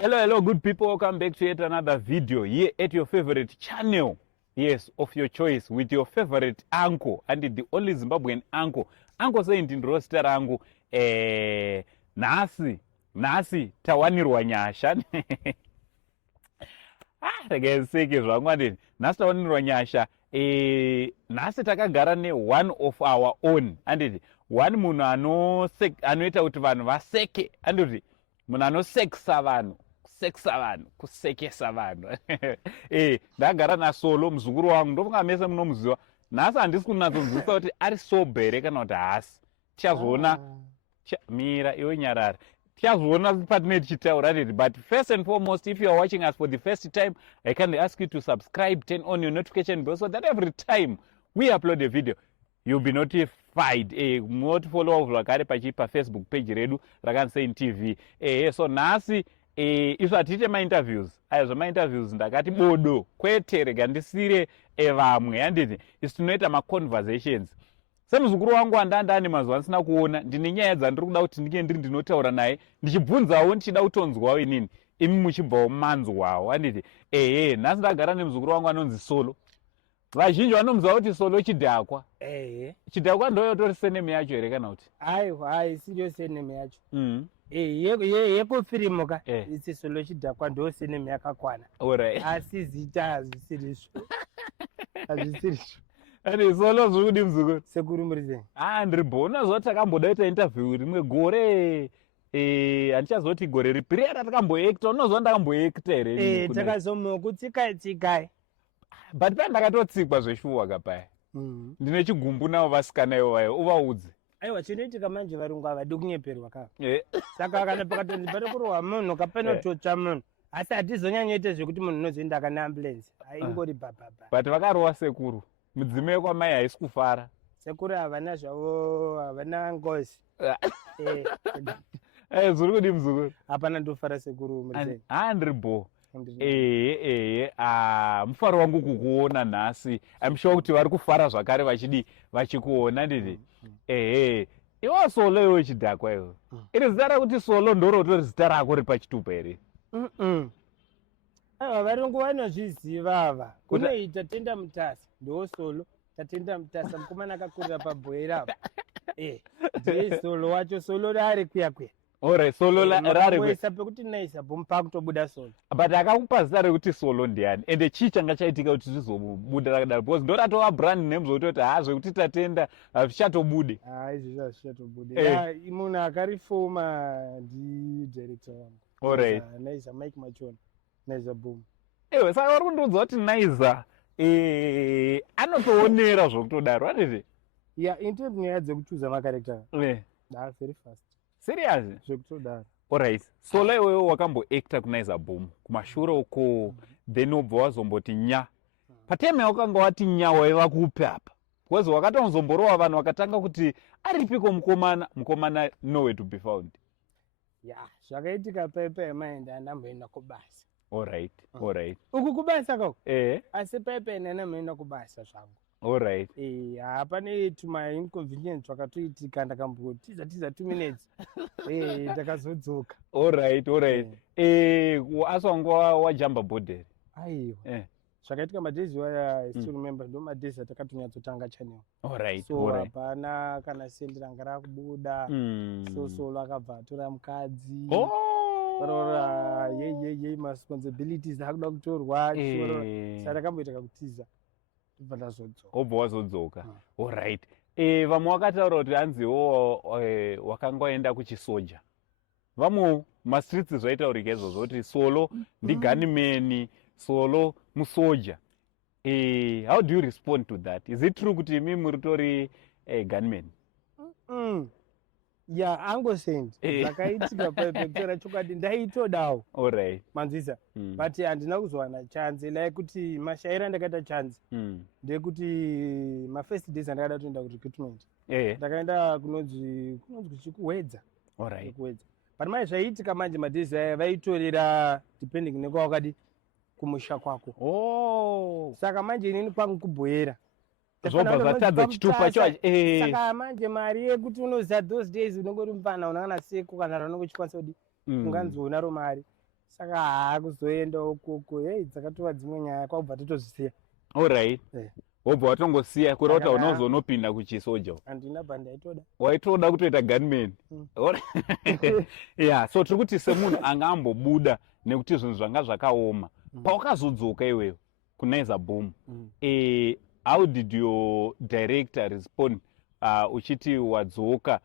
Hello, good people. Welcome back to yet another video here at your favorite channel. Yes, of your choice with your favorite uncle and the only Zimbabwean uncle. Uncle saying in roster rangu nasi tawanirwa nyasha. Regeseke zvangu andini. Nasi tawanirwa nyasha. Nasi takagara ne one of our own. Anditi one munhu anoita kuti vanhu vaseke. Anditi munhu anosekisa vanhu. Kusekesa vanhu. Ndagara naSolo muzukuru wangu ndofunga mese munomuziva. Nhasi handisi kunatsozivisisa kuti ari sober here kana kuti haasi. Tichazoona mira iwe nyarara. Tichazoona patine tichitaura nditi. But first and foremost, if you are watching us for the first time, I kindly ask you to subscribe, turn on your notification bell so that every time we upload a video you'll be notified. Follow zvakare Facebook page redu Rakansein TV. So nhasi isu hatiite mainterviews. Aya zvamainterviews ndakati bodo kwete rega ndisire vamwe handiti isu tinoita maconversations. Semuzukuru wangu andandane mazuva andisina kuona ndine nyaya dzandiri kuda kuti ndinge ndiri ndinotaura naye ndichibvunzawo ndichida kutonzwawo inini imi muchibvawo manzwawo handiti nhasi ndagara nemuzukuru wangu anonzi Solo. Vazhinji vanomuziva kuti Solo chidhakwa. Chidhakwa ndoyotori seneme yacho here kana kuti aiwa isiriyo seneme yacho yekufirimuka isi Solo chidhakwa ndo seneme yakakwana. Asi zita hazvisirizvo. Ane Solo zvekudi muzukuru sekuru murizeni ndiribona zoti takambodaita interview rimwe gore handichazoti gore ripiri ratakamboekta. Unoziva ndakamboekta here takazomukutsikai but paya ndakatotsikwa zveshuwa kapaya. Ndine chigumbu navo vasikana ivovayo uvaudze. Aiwa chinoitika manje varungu havadi kunyeperwa kava. Saka kana pakatonzi pari kurwa munhu kapanototsva munhu asi hatizonyanyoite zvekuti munhu unozoenda kana ambulensi haingori bhabhabha. But vakarowa sekuru mudzimai kwamai haisi kufara. Sekuru havana zvavo havana ngozi. Zviri kudi muzukuru hapana ndofara sekuru murizeni ndiribo. Mufaro wangu kukuona nhasi. I'm sure kuti vari kufara zvakare vachikuona nditi. Iwa Solo iwe chidhakwa iwe. Iri zita rakuti Solo ndorotori zita rako ri pachitupa here. Aiwa varungu vanozviziva ava. Kune Tatenda Mutasa ndo Solo. Tatenda Mutasa mukomana akakurira pabhoera apa. Ndiye Solo wacho. Solo rari kuya. Alright, Solo rari kuya. Pekuti naisa bompa kutobuda Solo. But akakupa zita rekuti Solo ndiani ende chii changa chaitika kuti zvizobuda rakadaro because ndoratova brand name zvokutoti zvekuti Tatenda hazvichatobude. Izvizvo hazvichatobude. Munhu akarifoma ndidirector wangu. Alright. Naiza Mike Machona. Naiza Boom. Saka vari kundiudza kuti Naiza anotoonera zvokutodaro handiti? Intent nyaya dzekuchuza makarekta. Very fast. Serious? Zvekutodaro. Alright. Solo iwewe wakamboacta kunaiza Boom kumashure uko then ubva wazomboti nya. Pateme wakanga wati nya waiva kupi apa? Because wakatonzomborova vanhu vakatanga kuti aripiko mukomana nowhere to be found. Zvakaitika paipai maenda ndamboenda kubasa. Alright. Uku kubasa kako? Asi paipai ndamboenda kubasa zvangu. Alright. Hapane tuma inconvenience twakatoitika ndakambotiza 2 minutes. Ndakazodzoka. Alright. Asi wanga wajamba board. Aiwa. Zvakaitika madhezi waya still remember ndo madhezi atakatonyadzotanga channel. So hapana kana sendi ranga rakubuda. So Solo akabva atora mukadzi. Varora ye responsibilities akuda kutorwa. Saka ndakamboita kakutiza. Obva wazodzoka. Alright. Vamwe wakataura kuti hanziwo wakanga waenda kuchisoja. Vamwe mastreets zvaitaurika izvozvo kuti Solo ndigunman, Solo musoja. How do you respond to that? Is it true kuti imi muritori gunman? Angosendi zvakaitika paipetora chokwadi ndaitodawo. Alright. Manzwisa. But handina kuzowana chance like kuti mashairi andakaita chance ndekuti ma-first days andakada kutoenda kurecruitment ndakaenda kunonzi chikuwedza. Alright. But mai zvaiitika manje madhezi aya vaitorera depending nekwawakadi kumusha kwako. Saka manje inini kwangu kubhoera zvobva zvatadza chitupa chacho. Saka manje mari yekuti unoziva those days unongori mufana unangana seko kana ranongo chikwanisa kudi unganzona ro mari saka haakuzoenda ukoko hei dzakatova dzimwe nyaya kwakubva totozisiya. Alright. Wobva watongosiya kurota unozonopinda kuchisoja. Handina bandaitoda. Waitoda kutoita gunman. Yeah, so tiri kuti semunhu anga ambobuda nekuti zvinhu zvanga zvakaoma. Pawakazodzoka iwewe kuNaiza Boom. How did your director respond uchiti wadzoka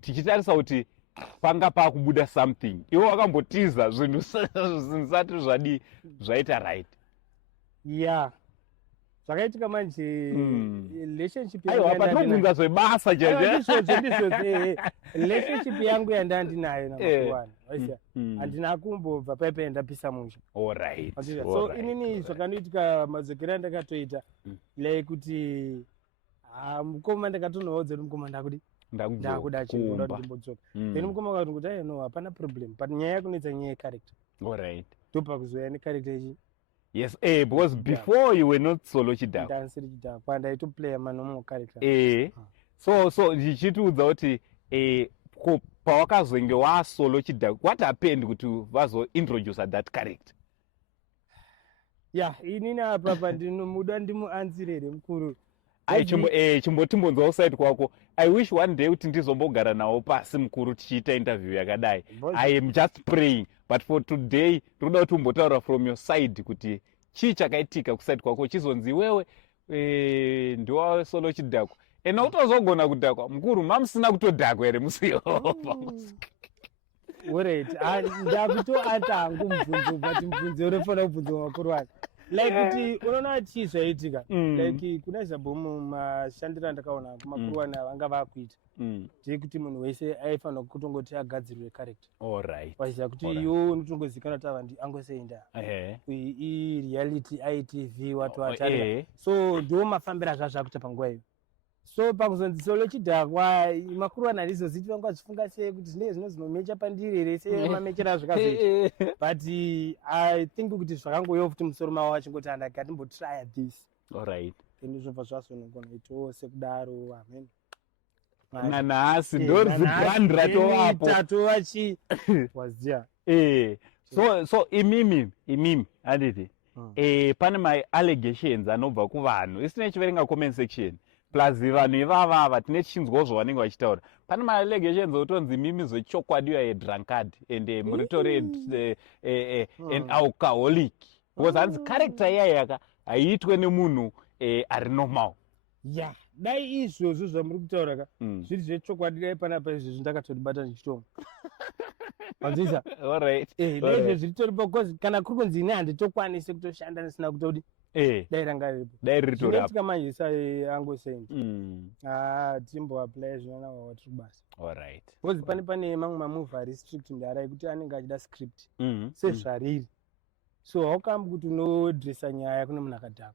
tichitarisa kuti panga pakubuda something. Iwe wakambotiza zvinhu zvisati zvadi zvaita right. Yeah. Zvakaitika manje relationship aiwa patinobvunza zvebasa relationship yangu yandandinayo namakuwana handina kumbobva paipa ndapisa musha. Alright. So inini zvakanoitika madzokero andakatoita like kuti mukoma ndakatonoudza kuti mukoma ndakuda chinhu ndoda kuti ndimbodzoka. Then mukoma akati kuti no hapana problem but nyaya yakunetsa nyaya yecharacter. Alright. Ndopakuzoya necharacter ichi. Yes, because before you were not solo Chidakwa. Dancing Chidakwa, and I to play a normal character. So ndichitiudza kuti pawakazenge wa solo Chidakwa, what happened kuti vazo introduce that character? Yeah, inina papa ndinomuda ndimuanzirere mukuru. Chimbotimbonzwa uside kwako. I wish one day kuti ndizombogara nawo pasi mukuru tichiita interview yakadai. I am just praying. But for today, toda kuti umbotaura from your side kuti chii chakaitika kuside kwako chizonzi wewe ndiwa solo Chidakwa. Ena utozogona kudhakwa mukuru mamusina kutodhakwa ere musiyo. Alright, ndakutoata hangu mubvunzo but mubvunzo unofana kubvunza makuru wake. Like kuti unoona chii zvaitika. Like kuNaiza Boom mashandiro andakaona kumakuru wana vanga vakuita. Ndekuti munhu wese aifanira kutongoti agadzirwe character. Alright. Waziva kuti iwo unotongozikanwa kuti ava angosenda. Reality ITV watu vatari. So ndiwo mafambira zvazvakuita panguva iyo. So pakuzonzi solo Chidakwa makuru wana rizoziti vanga vachifunga sei kuti zvinenge zvinomecha pandiri here sei mamechera zvakazoita. But I think kuti zvakangoyo kuti musoro mawo achingoti andakatimbotrya this. Alright. Ndizvobva zvazonogona ito sekudaro amen. Nanasi ndorizibrandra towapo tatovachi waziya. So imimi handiti pane my allegations anobva kuvanhu isina chiverenga comment section plus vanhu ivava tine chinzwawo zvavanenge vachitaura. Pane my allegations otonzi mimi zvechokwadi you are a drunkard and muritori an alcoholic because hanzi character iyayaka haiitwe nemunhu ari normal. Yeah, dai izvozvo zvamuri kutaura ka zviri zvechokwadi dai panapa izvozvo ndakatodibata ndichitonga. Wanzisa? Alright. Dai zviri toripo because kana kuri kunzi ine handitokwanisi kutoshanda nisina kutodi dai ranga riripo. Dai ritori apo. Zvinoitika manje sai angosendi. Timboapply zvinoona watiri basa. Alright. Because pane mamwe mamovie ari strict ndara ekuti anenge achida script sezvariri. So haukambi kuti unodresa nyaya kune munhu akadhakwa.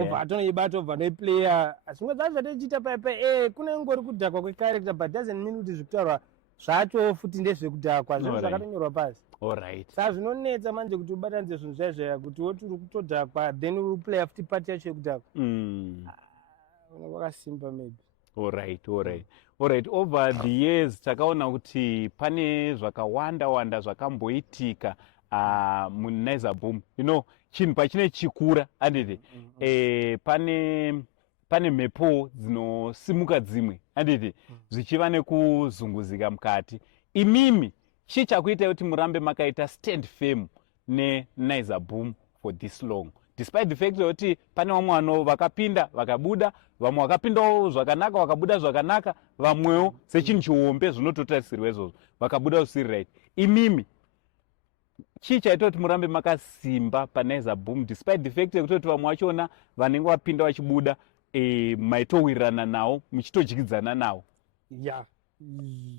Obva atonoibata obva noiplaya zvimwe zvacho zvatochiita paipa kune ngori kudhakwa kwecharacter but doesn't mean kuti zvekutaurwa zvacho futi ndezvekudhakwa zvinhu zvakatonyorwa pasi. Saka zvinonetsa manje kuti ubatanidze zvinhu zvaizvaya kuti woti uri kutodhakwa then uplaya futi pati yacho yekudhakwa. Kwakasimba maybe. Alright. Over the years takaona kuti pane zvakawanda zvakamboitika muNaiza Boom. You know, chinhu pachine chikura handiti pane mhepo dzinosimuka dzimwe handiti zvichiva nekuzunguzika mukati. Imimi chii chakuita kuti murambe makaita stand firm neNaiza Boom for this long despite the fact kuti pane vamwe vanhu vakapinda vakabuda, vamwe vakapindawo zvakanaka vakabuda zvakanaka, vamwewo sechinhu chiombe zvinototarisirwa izvozvo vakabuda zvisiri right. Imimi chii chaita kuti murambe makasimba paNaiza Boom despite the fact yekutoti vamwe vachona vanenge vapinda vachibuda maitowirirana nawo muchitodyidzana nawo? Yeah,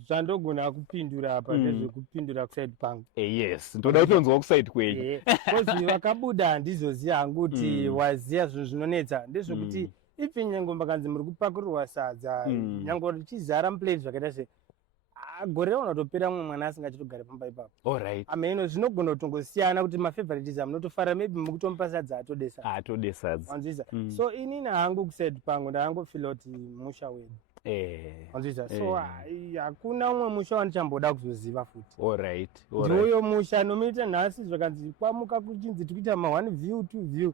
zvandogona kupindura apa ndezvekupindura kuside pangu. Yes, ndoda kutonzwa kuside kwenyu. Kozi vakabuda handizoziva hangu kuti waziya zvinhu zvinonetsa ndezvekuti ifi nyange makanzi muri kupakurirwa sadza nyange richizara muplate zvakaita se gore rauna kutopera mumwe mwana asingachitogara pamba ipapo. Alright. Ameno zvinogona kutongosiyana kuti mafavoritism munotofara maybe mukutomupa sadza atodesa. Atodesa. Wanzisa. So inini hangu kuside pangu ndangofila kuti musha wedu. Wanzvisa. So hakuna umwe musha wanichamboda kuzoziva futi. Alright. Ndiyo musha nomuita nhasi zvakanzi kwamuka kuchinzi tikuita ma1 view 2 view.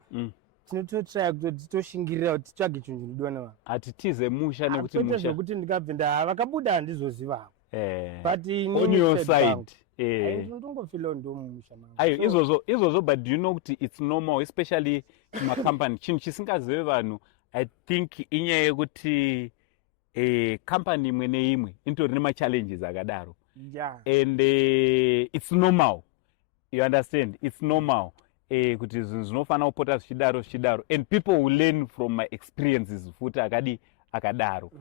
Tinototraya kuti toshingirira kuti titsvage chinhu chinodiwa nevanhu. Hatitize musha nekuti musha. Zvekuti ndikabva vakabuda handizoziva. But on your side. Ndongofila ndo mumusha mangu. Ayo izvozvo, but do you know kuti it's normal, especially mumacompany. Chinhu chisingazive vanhu, I think inyaya yekuti company imwe neimwe initori nema-challenges akadaro. And it's normal. You understand? It's normal. Kuti zvinhu zvinofana kupota zvichidaro. And people will learn from my experiences futi akadaro.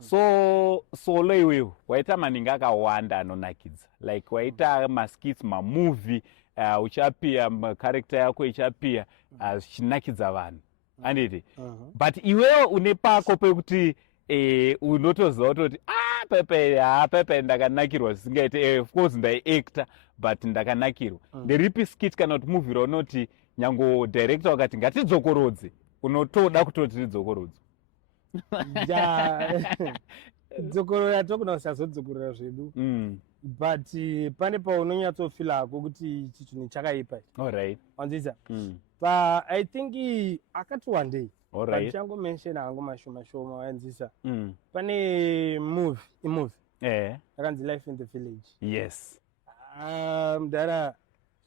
So solo iwewe waita maningi akawanda anonakidza. Like waita maskits, mamovie, uchapia character yako ichapia zvichinakidza vanhu. Anditi? But iwewe une pako pekuti unotoziva kutoti pepe ndakanakirwa zvisingaite, of course ndaiactor but ndakanakirwa. Nderipi skit kana kuti movie raunoti nyango director wakati ngatidzokorodze, unotoda kutoti ridzokorodze? Dzokorora tokuna kusazodzokorora zvedu. But pane paunonyatsofilako kuti ichi chinhu chakaipa. Alright. Wanzvisa. But I think akati one day. Alright. Chango mention hangu mashoma wanzvisa. Pane movie. Yakanzi Life in the Village. Yes. Mudhara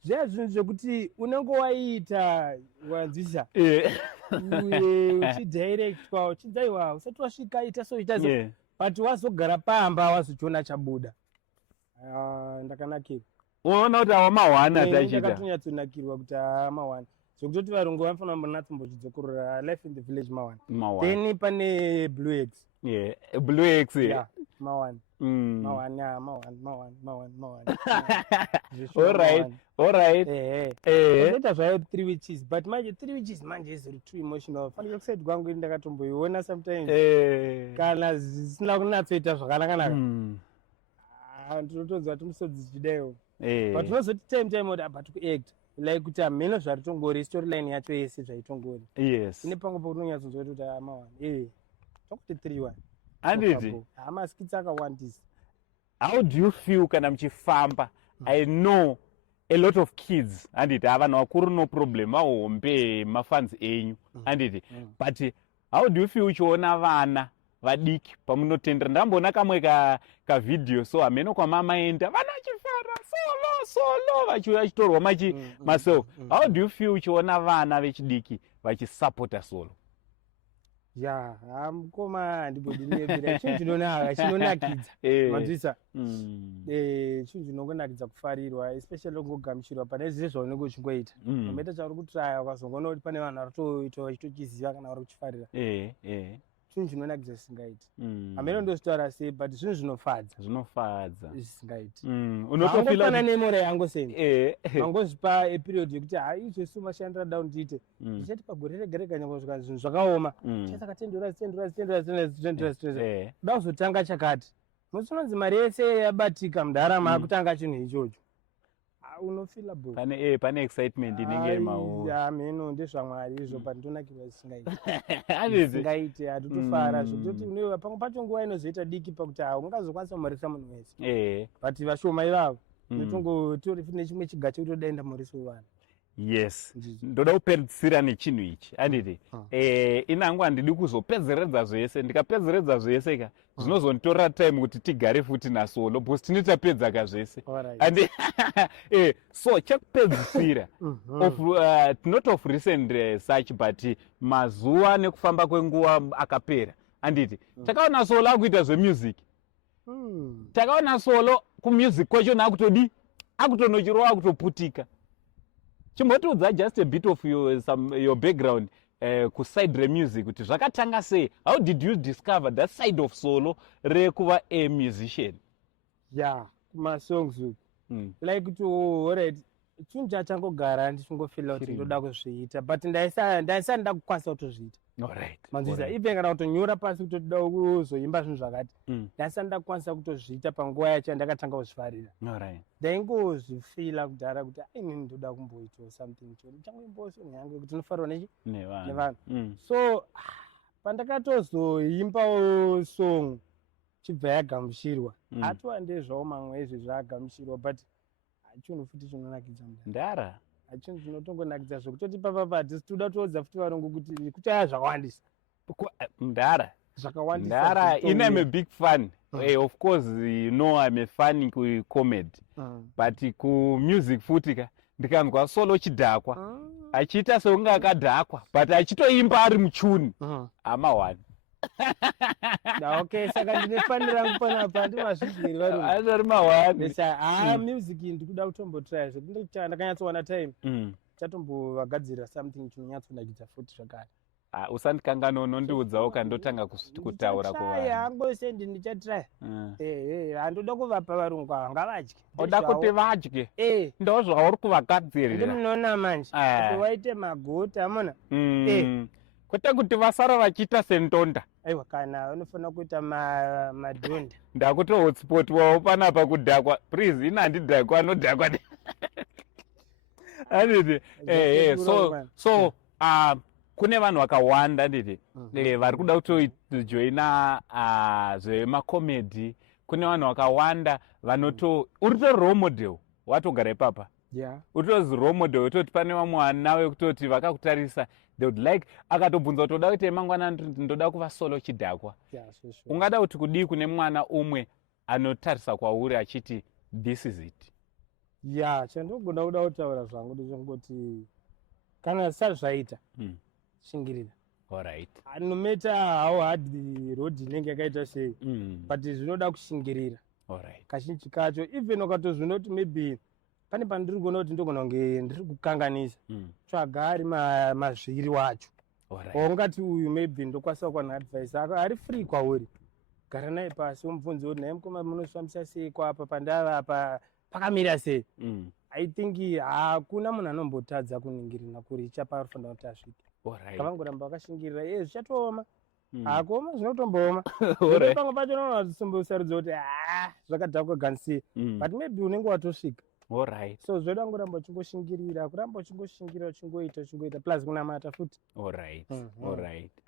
zviya zvinhu zvekuti unenge waita wanzvisa. Uchidirectwa uchidzaiwa usati wasvika ita so ita so. But wazogara pamba wazochiona chabuda. Ndakanakirwa. Unoona kuti awamawana tachita. Ndakatonyatsonakirwa kuti amawana. Zvekutoti varungu vanofanira kumbonatsombozvidzokorora Life in the Village mawana. Then pane Blue X. Blue X. Mawana. Alright. Ndoita zvayo 3 witches, but manje 3 witches manje is too emotional. Fanike kuside kwangu ndakatomboiona sometimes. Kana zvisina kunatsoita zvakanaka. Ndinotoziva kuti musodzi zvidayo. But unozoti time about kuact. Like kuti ameno zvaritongori storyline yacho yese zvaitongori. Yes. Ine pango paunonyatsonzwa kuti amawana. Tokuti 3-1. Anditi? Skits akawandisa. How do you feel kana mchifamba? I know a lot of kids anditi avanhu vakuru no problem vahombe mafans enyu anditi but how do you feel uchiona vana vadiki pamunotendera? Ndamboona kamwe kavidhio so hameno kwamama enda vana vachifara solo vachitorwa maself. How do you feel uchiona vana vechidiki vachisapota solo? Mukoma handibodinebira chinhu chinonakidza manzvisa. Chinhu chinongonakidza kufarirwa, especially ungogamuchirwa pane zvese zvaunenge uchingoita. Unoita chauri kutraya ukazongoona kuti pane vanhu varitoita vachitochiziva kana vari kuchifarira. Chinhu chinonakidza zvisingaiti. Hameno ndozvitaura sei but zvinhu zvinofadza zvisingaiti. Unotofana nemora yangu seni. Mangozvipa eperiod yekuti izvesi mashandira down tiite. Ndichati pagore rega nyange zvikanzi zvinhu zvakaoma. Chasakatendera. Da kuzotanga chakati. Musinonzi mari yese yabatika mudhara maakutanga chinhu ichocho. Unofila bo. Pane excitement inenge irimo. Meno ndezvamwari izvo but ndonakirwa zvisingaiti. Hatutofara zvekuti unewe pamwe pacho nguva inozoita diki pakuti ungazokwanisa kumurisa munhu wese. But vashoma ivavo tori nechimwe chiga chekutodaenda murisi wevanhu. Yes. Ndoda kupedzisira nechinhu ichi anditi inangu handidi kuzopedzeredza zvese. Ndikapedzeredza zvese ka zvinozonditorera time kuti tigare futi nasolo because tinotapedza ka zvese. So chekupedzisira not of recent such but mazuva nekufamba kwenguva akapera anditi takaona solo akuita zvemusic. Takaona solo kumusic kwacho naakutodi akutonochirowa akutoputika. Chimbotiudza just a bit of your background kuside remusic kuti zvakatanga sei? How did you discover that side of solo rekuva a musician? Kumasongs like to alright chinhu chachangogara ndichingofila kuti ndoda kuzviita but ndaisani ndakukwanisa kutozviita. Manzvisa even kana kutonyora pasi kuti toda kuzoimba zvinhu zvakati ndaisani ndakukwanisa kutozviita panguva yacho ndakatanga kuzvifarira. Ndaingozvifila kudhara kuti inini ndoda kumboitawo something changoimbawo sonyange kuti ndinofarwa nevanhu. So pandakatozoimbawo song chibva yagamuchirwa atiwandezvawo mamwe ezvo zvaagamuchirwa but hachino futi chinonakidza ndara hachino chinotongonakidza zvekutoti papapa hatisi toda toodza futi varungu kuti kuchaya zvakawandisa ndara zvakawandisa ndara I'm a big fan of course you know I'm a fan comedy but music futi ka ndikanzwa solo chidhakwa achiita seunga akadhakwa but achitoimba ari muchuni amawani okay saka ndinefanira rangu panapa ndimazvibhiri varungu ari mawani music ndikuda kutombotry zvekuti ndakanyatsowana time chatombovagadzirira something chinonyatsonakidza futi zvakare usandikanganwa unondiudzawo kandotanga kutaura kuvanhu hangosendi ndichatry handoda kuvapa varungu ava ngavadye oda kuti vadye ndo zvauri kuvagadzirira ndimunoona manje kuti waite magota amona kwete kuti vasara vachiita sendonda aiwa kana vanofanira kuita madhonda ndakuti hotspot wavo panapa kudhakwa please ina handidhakwa anodhakwa anditi so kune vanhu vakawanda nditi vari kuda kutojoina zvemakomedi kune vanhu vakawanda vanoto uri tori role model watogara ipapa utozi role model wetoti pane vamwe vana vekutoti vakakutarisa they would like akatobvunza kuti uda kuita mangwana ndoda kuva solo chidhakwa ungada kuti kudii kune mwana umwe anotarisa kwauri achiti this is it chandogona kuda kutaura zvangu ndizvongoti kana zvisati zvaita shingirira alright no matter how hard the road inenge yakaita sei but zvinoda kushingirira alright kazhinji kacho even ukatozvinoti maybe pane pandiri kuona kuti ndogona kunge ndiri kukanganisa tsvaga ari mazviri wacho ungati uyu maybe ndokwanisa kuwana advice ari free kwauri gara naye pasi umubvunze kuti naye mukoma munofambisa sei kwapa pandava apa pakamira sei I think hakuna munhu anombotadza kuningirina kuri chapafanira kuti asvike kavangoramba vakashingirira zvichatooma hakuoma zvinotombooma pamwe pacho nonatombosarudzo kuti zvakadhakwa gansi but maybe unenge watosvika alright so zvoda ngoramba uchingoshingirira kuramba uchingoita plus kunamata futi alright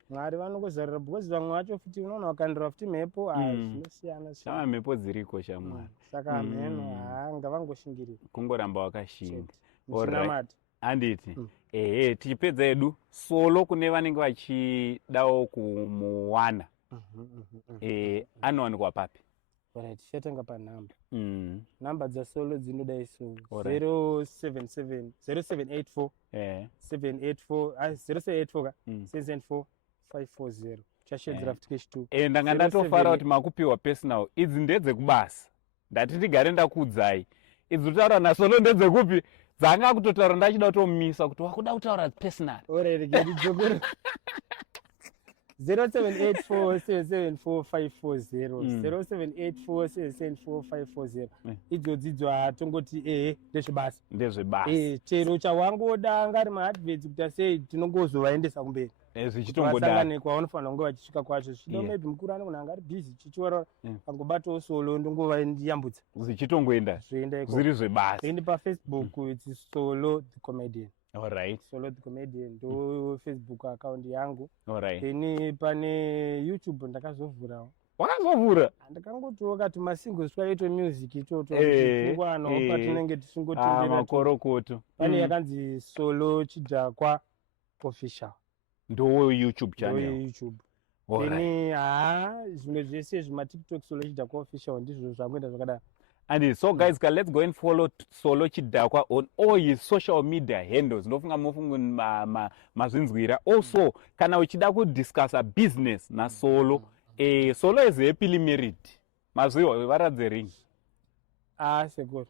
mwari vanongozarira because vamwe vacho futi unoona vakandira futi mhepo zvinosiyana shama mhepo dziriko shamwari saka mheno ngavangoshingirira kungoramba wakashinga alright handiti tichipedza edu solo kune vanenge vachidawo kumuwana anowanikwa papi tichatanga panhamba nhamba dzasolo dzinoda iso 0784 784 chashedzera futi kechi2 ndanga ndatofara kuti makupiwa personal idzi ndedzekubasa ndati ndigare ndakuudzai idzi kutaura nasolo ndedzekupi dzanga kutotaura ndachida kutomisa kuti wakuda kutaura personal 0784774540 idzodzidzo hatongoti ndezvebasa chero chawangoda ngari maadvets kuti sei tinongozovaendesa kumberi zvichitongodai kwavanofanira kunge vachisvika kwacho zvichida maybe mukuru anogona anga ari bhizi chichiwara pangobatawo solo ndongovandiyambudza zvichitongoenda zviri zvebasa zviindi pafacebook its Solo the Comedian alright Solo the Comedian ndo Facebook account yangu alright then pane YouTube ndakazovhurawo wakazovhura ndakangotiwo kati masingles twaito music itoto ngwano patinenge tisingotendera makorokoto pane yakanzi Solo Chidhakwa official ndo YouTube channel YouTube then zvimwe zvese zvematiktok Solo Chidhakwa official ndizvo zvangoenda zvakadaro. And so guys, let's go and follow Solo Chidhakwa on all his social media handles. Nofunga mofungu mazvinzwira. Also, kana uchida kudiscuss a business na Solo. Solo is happily married. Mazwiwa, varadze ring. Sekuru.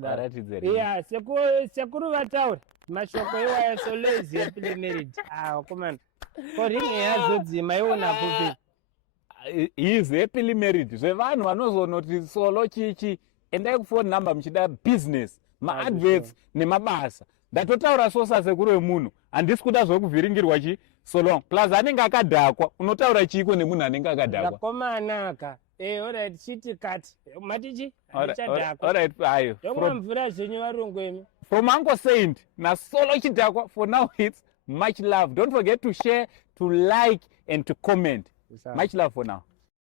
Varatidze ring. Yeah, sekuru vataura. Mashoko iwa Solo is happily married. Come on. Ko ring yazodzima iona pupi. He is happily married. Zvevanhu vanozonoti Solo chichi endai kufoni number muchida business, maadverts nemabasa. Ndatotaura sosa sekuru wemunhu. Handisi kuda zvokuvhiringirwa chi Solo. Plus anenge akadhakwa. Unotaura chiko nemunhu anenge akadhakwa. Ndakomanaka. Alright, chiti kati. Matichi? Ndichadhakwa. Alright, ayo. Ndongomvura zvenyu varongwemi. From Uncle Saint na Solo Chidhakwa, for now it's much love. Don't forget to share, to like, and to comment. Much love for now.